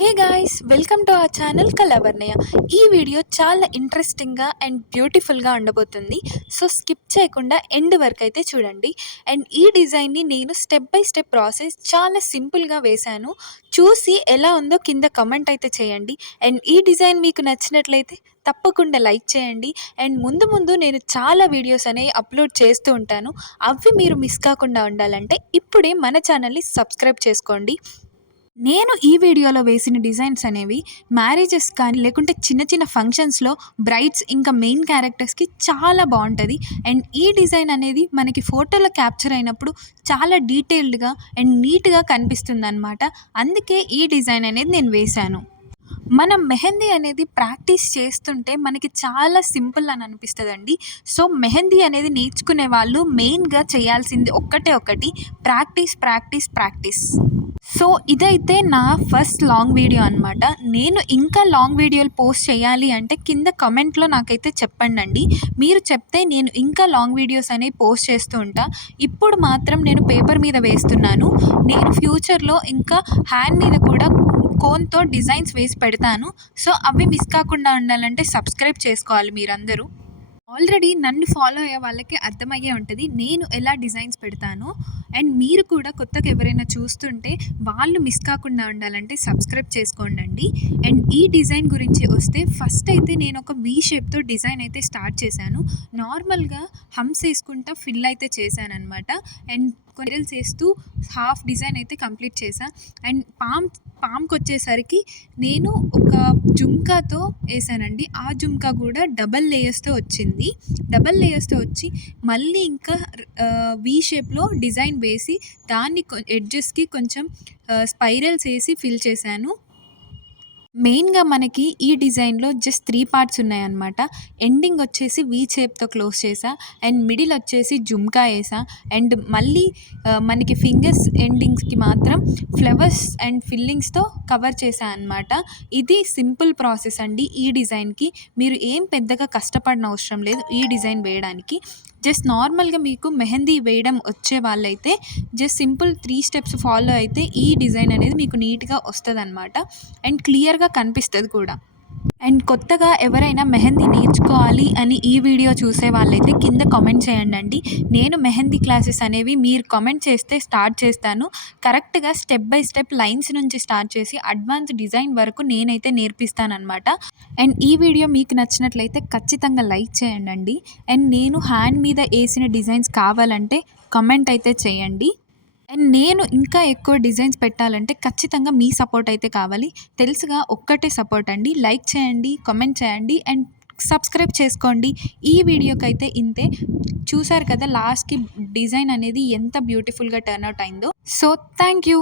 Hey guys, welcome to our channel Kalavarnaya. ఈ video చాలా ఇంట్రెస్టింగ్గా అండ్ బ్యూటిఫుల్గా ఉండబోతుంది. సో స్కిప్ చేయకుండా ఎండ్ వరకు అయితే చూడండి. అండ్ ఈ డిజైన్ని నేను స్టెప్ బై స్టెప్ ప్రాసెస్ చాలా సింపుల్గా వేశాను. చూసి ఎలా ఉందో కింద కమెంట్ అయితే చేయండి. అండ్ ఈ డిజైన్ మీకు నచ్చినట్లయితే తప్పకుండా లైక్ చేయండి. అండ్ ముందు ముందు నేను చాలా వీడియోస్ అనేవి అప్లోడ్ చేస్తూ ఉంటాను. అవి మీరు మిస్ కాకుండా ఉండాలంటే ఇప్పుడే మన ఛానల్ని సబ్స్క్రైబ్ చేసుకోండి. నేను ఈ వీడియోలో వేసిన డిజైన్స్ అనేవి మ్యారేజెస్ కానీ లేకుంటే చిన్న చిన్న ఫంక్షన్స్లో బ్రైడ్స్ ఇంకా మెయిన్ క్యారెక్టర్స్కి చాలా బాగుంటుంది. అండ్ ఈ డిజైన్ అనేది మనకి ఫోటోలో క్యాప్చర్ అయినప్పుడు చాలా డీటెయిల్డ్గా అండ్ నీట్గా కనిపిస్తుంది అనమాట. అందుకే ఈ డిజైన్ అనేది నేను వేశాను. మనం మెహందీ అనేది ప్రాక్టీస్ చేస్తుంటే మనకి చాలా సింపుల్ అని అనిపిస్తుందండి. సో మెహందీ అనేది నేర్చుకునే వాళ్ళు మెయిన్గా చేయాల్సింది ఒకటి ప్రాక్టీస్ ప్రాక్టీస్ ప్రాక్టీస్. సో ఇదైతే నా ఫస్ట్ లాంగ్ వీడియో అనమాట. నేను ఇంకా లాంగ్ వీడియోలు పోస్ట్ చేయాలి అంటే కింద కమెంట్లో నాకైతే చెప్పండి. మీరు చెప్తే నేను ఇంకా లాంగ్ వీడియోస్ అనేవి పోస్ట్ చేస్తూ ఉంటా. ఇప్పుడు మాత్రం నేను పేపర్ మీద వేస్తున్నాను. నేను ఫ్యూచర్లో ఇంకా హ్యాండ్ మీద కూడా కోన్తో డిజైన్స్ వేసి పెడతాను. సో అవి మిస్ కాకుండా ఉండాలంటే సబ్స్క్రైబ్ చేసుకోవాలి మీరందరూ. ఆల్రెడీ నన్ను ఫాలో అయ్యే వాళ్ళకి అర్థమయ్యే ఉంటుంది నేను ఎలా డిజైన్స్ పెడతానో. అండ్ మీరు కూడా కొత్తగా ఎవరైనా చూస్తుంటే వాళ్ళు మిస్ కాకుండా ఉండాలంటే సబ్స్క్రైబ్ చేసుకోండి. అండ్ ఈ డిజైన్ గురించి వస్తే ఫస్ట్ అయితే నేను ఒక వీ షేప్తో డిజైన్ అయితే స్టార్ట్ చేశాను. నార్మల్గా హమ్స్ వేసుకుంటా ఫిల్ అయితే చేశాను అనమాట. అండ్ కొరియల్స్ వేస్తూ హాఫ్ డిజైన్ అయితే కంప్లీట్ చేశాను. అండ్ పామ్కి వచ్చేసరికి నేను ఒక జుమ్కాతో వేసానండి. ఆ జుమ్కా కూడా డబల్ లేయర్స్తో వచ్చి మళ్ళీ ఇంకా వీ షేప్లో డిజైన్ వేసి దాన్ని ఎడ్జెస్కి కొంచెం స్పైరల్స్ వేసి ఫిల్ చేశాను. మెయిన్గా మనకి ఈ డిజైన్లో జస్ట్ 3 పార్ట్స్ ఉన్నాయన్నమాట. ఎండింగ్ వచ్చేసి వీ షేప్తో క్లోజ్ చేసా. అండ్ మిడిల్ వచ్చేసి జుమ్కా వేసా. అండ్ మళ్ళీ మనకి ఫింగర్స్ ఎండింగ్స్కి మాత్రం ఫ్లవర్స్ అండ్ ఫిల్లింగ్స్తో కవర్ చేసా అనమాట. ఇది సింపుల్ ప్రాసెస్ అండి. ఈ డిజైన్కి మీరు ఏం పెద్దగా కష్టపడిన అవసరం లేదు. ఈ డిజైన్ వేయడానికి జస్ట్ నార్మల్గా మీకు మెహందీ వేయడం వచ్చే వాళ్ళైతే జస్ట్ సింపుల్ 3 స్టెప్స్ ఫాలో అయితే ఈ డిజైన్ అనేది మీకు నీట్గా వస్తుంది అనమాట. అండ్ క్లియర్గా కనిపిస్తుంది కూడా. అండ్ కొత్తగా ఎవరైనా మెహందీ నేర్చుకోవాలి అని ఈ వీడియో చూసే వాళ్ళైతే కింద కామెంట్ చేయండి. నేను మెహందీ క్లాసెస్ అనేవి మీరు కామెంట్ చేస్తే స్టార్ట్ చేస్తాను. కరెక్ట్గా స్టెప్ బై స్టెప్ లైన్స్ నుంచి స్టార్ట్ చేసి అడ్వాన్స్ డిజైన్ వరకు నేనైతే నేర్పిస్తానమాట. అండ్ ఈ వీడియో మీకు నచ్చినట్లయితే ఖచ్చితంగా లైక్ చేయండి. అండ్ నేను హ్యాండ్ మీద వేసిన డిజైన్స్ కావాలంటే కామెంట్ అయితే చేయండి. అండ్ నేను ఇంకా ఎక్కువ డిజైన్స్ పెట్టాలంటే ఖచ్చితంగా మీ సపోర్ట్ అయితే కావాలి. తెలుసుగా, ఒక్కటే సపోర్ట్ అండి. లైక్ చేయండి, కామెంట్ చేయండి అండ్ సబ్స్క్రైబ్ చేసుకోండి. ఈ వీడియోకైతే ఇంతే. చూసారు కదా లాస్ట్కి డిజైన్ అనేది ఎంత బ్యూటిఫుల్గా టర్న్ అవుట్ అయిందో. So thank you.